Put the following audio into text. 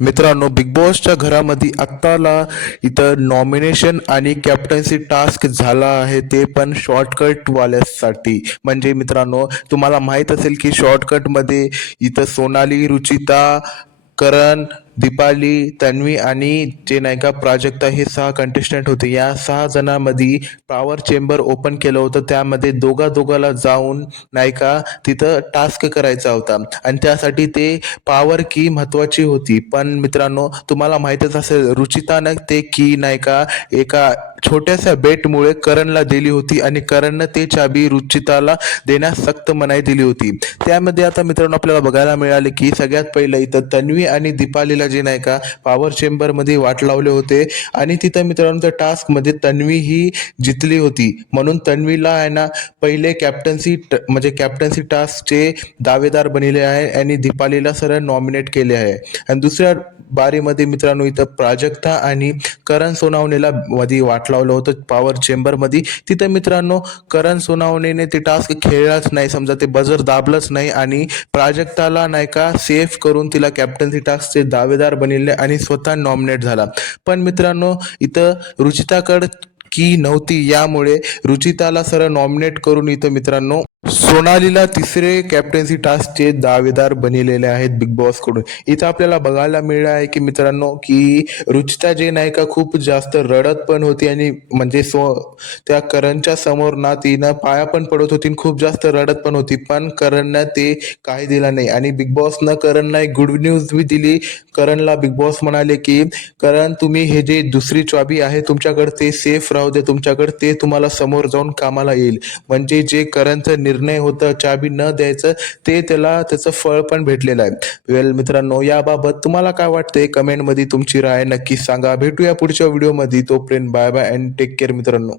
मित्रांनो, बिग बॉसच्या घरामध्ये आत्ताला इथं नॉमिनेशन आणि कॅप्टन्सी टास्क झाला आहे, ते पण शॉर्टकट वाल्यासाठी. म्हणजे मित्रांनो, तुम्हाला माहीत असेल की शॉर्टकटमध्ये इथं सोनाली, रुचिता, करण, दीपाली, तन्वी आणि जे नाही का प्राजक्ता हे 6 कंटेस्टंट होते. या 6 जणांमध्ये पॉवर चेंबर ओपन केलं होतं. त्यामध्ये दोघाला जाऊन नाही का तिथं टास्क करायचा होता आणि त्यासाठी ते पॉवर की महत्वाची होती. पण मित्रांनो, तुम्हाला माहीतच असेल रुचितानं ते की नाही का एका छोट्याशा बेटमुळे करणला दिली होती आणि करणनं ते चाबी रुचिताला देण्यास सक्त मनाई दिली होती. त्यामध्ये आता मित्रांनो आपल्याला बघायला मिळाले की सगळ्यात पहिलं इथं तन्वी आणि दीपालीला जे नाही का पॉवर चेंबरमध्ये वाट लावले होते आणि तिथं मित्रांनो त्या टास्कमध्ये तन्वी ही जिंकली होती. म्हणून तन्वीला आहे ना पहिले म्हणजे कॅप्टन्सी टास्कचे दावेदार बनले आहे आणि दीपालीला सरळ नॉमिनेट केले आहे. आणि दुसऱ्या बारीमध्ये मित्रांनो इथं प्राजक्ता आणि करण सोनावणेला मध्ये वाट लावलं होतं पॉवर चेंबरमध्ये. तिथं मित्रांनो करण सोनावणेने ते टास्क खेळलाच नाही, समजा ते बजर दाबलंच नाही आणि प्राजक्ताला नाही का सेफ करून तिला कॅप्टन्सी टास्कचे दावेदार बनले आणि स्वतः नॉमिनेट झाला. पण मित्रांनो इथं रुचिताकडे की नव्हती, यामुळे रुचिताला सरळ नॉमिनेट करून इथं मित्रांनो सोनालीला तिसरे कॅप्टन्सी टास्कचे दावेदार बनलेले आहेत बिग बॉस कडून. इथं आपल्याला बघायला मिळालं आहे की मित्रांनो की रुचिता जे नाही का खूप जास्त रडत पण होती आणि म्हणजे त्या करणच्या समोर ना तिनं पाया पण पडत होती आणि खूप जास्त रडत पण होती. पण करणनं ते काही दिलं नाही आणि बिग बॉसनं करणला एक गुड न्यूज बी दिली. करणला बिग बॉस म्हणाले की करण, तुम्ही हे जे दुसरी चाबी आहे तुमच्याकडे ते सेफ राहू दे तुमच्याकडे, ते तुम्हाला समोर जाऊन कामाला येईल. म्हणजे जे करणचं निर्णय होता चाबी न द्यायचं, ते त्याला त्याचं फळ पण भेटलेलं आहे. वेल मित्रांनो, याबाबत तुम्हाला काय वाटतंय कमेंटमध्ये तुमची राय नक्की सांगा. भेटूया पुढच्या व्हिडिओमध्ये. तोपर्यंत bye bye and take care मित्रांनो.